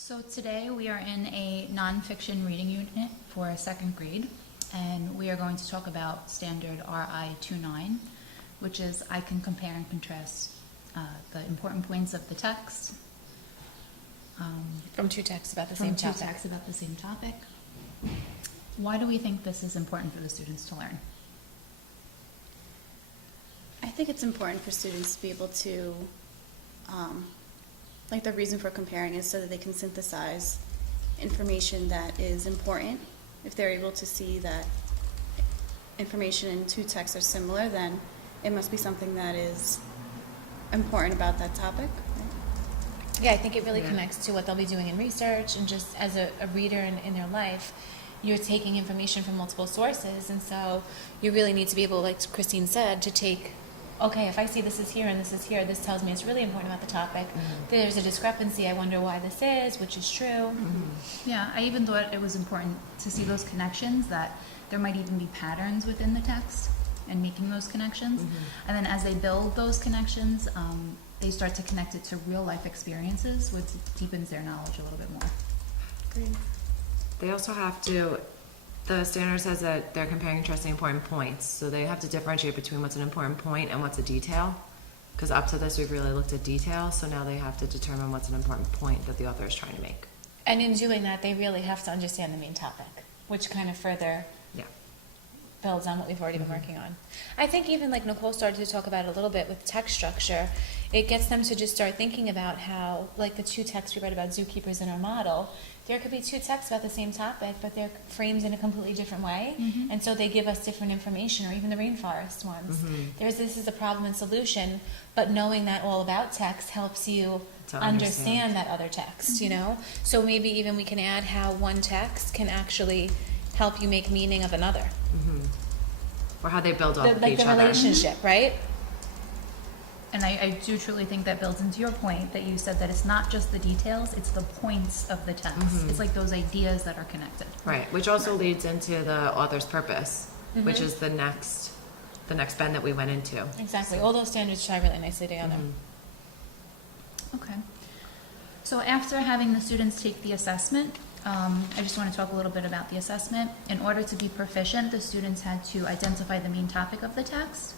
So today we are in a nonfiction reading unit for second grade, and we are going to talk about standard RI 29, which is I can compare and contrast the important points of the text. From two texts about the same topic. From two texts about the same topic. Why do we think this is important for the students to learn? I think it's important for students to be able to, the reason for comparing is so that they can synthesize information that is important. If they're able to see that information in two texts are similar, then it must be something that is important about that topic. Right? Yeah, I think it really connects to what they'll be doing in research, and just as a reader in their life, you're taking information from multiple sources, and so you really need to be able, like Christine said, to take, okay, if I see this is here and this is here, this tells me it's really important about the topic. There's a discrepancy, I wonder why this is, which is true. Yeah, I even thought it was important to see those connections, that there might even be patterns within the text and making those connections. And then as they build those connections, they start to connect it to real life experiences, which deepens their knowledge a little bit more. Great. They also have to, the standard says that they're comparing and contrasting important points, so they have to differentiate between what's an important point and what's a detail. Because up to this, we've really looked at detail, so now they have to determine what's an important point that the author is trying to make. And in doing that, they really have to understand the main topic, which kind of further builds on what we've already been working on. I think even like Nicole started to talk about it a little bit with text structure, it gets them to just start thinking about how, like the two texts we read about zookeepers in our model, there could be two texts about the same topic, but they're framed in a completely different way, and so they give us different information, or even the rainforest ones. This is a problem and solution, but knowing that all about text helps you To understand that other text, you know? So maybe even we can add how one text can actually help you make meaning of another. Or how they build off of Like each the other. relationship, right? And I do truly think that builds into your point that you said that it's not just the details, it's the points of the text. It's like those ideas that are connected. Right, which also leads into the author's purpose, which is the next bend that we went into. Exactly. All those standards tie really nicely together. Okay. So after having the students take the assessment, I just want to talk a little bit about the assessment. In order to be proficient, the students had to identify the main topic of the text.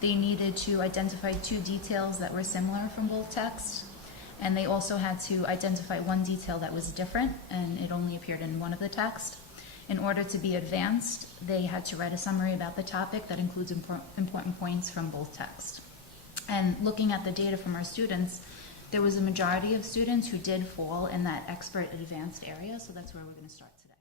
They needed to identify two details that were similar from both texts, and they also had to identify one detail that was different, and it only appeared in one of the texts. In order to be advanced, they had to write a summary about the topic that includes important points from both texts. And looking at the data from our students, there was a majority of students who did fall in that expert advanced area, so that's where we're going to start today.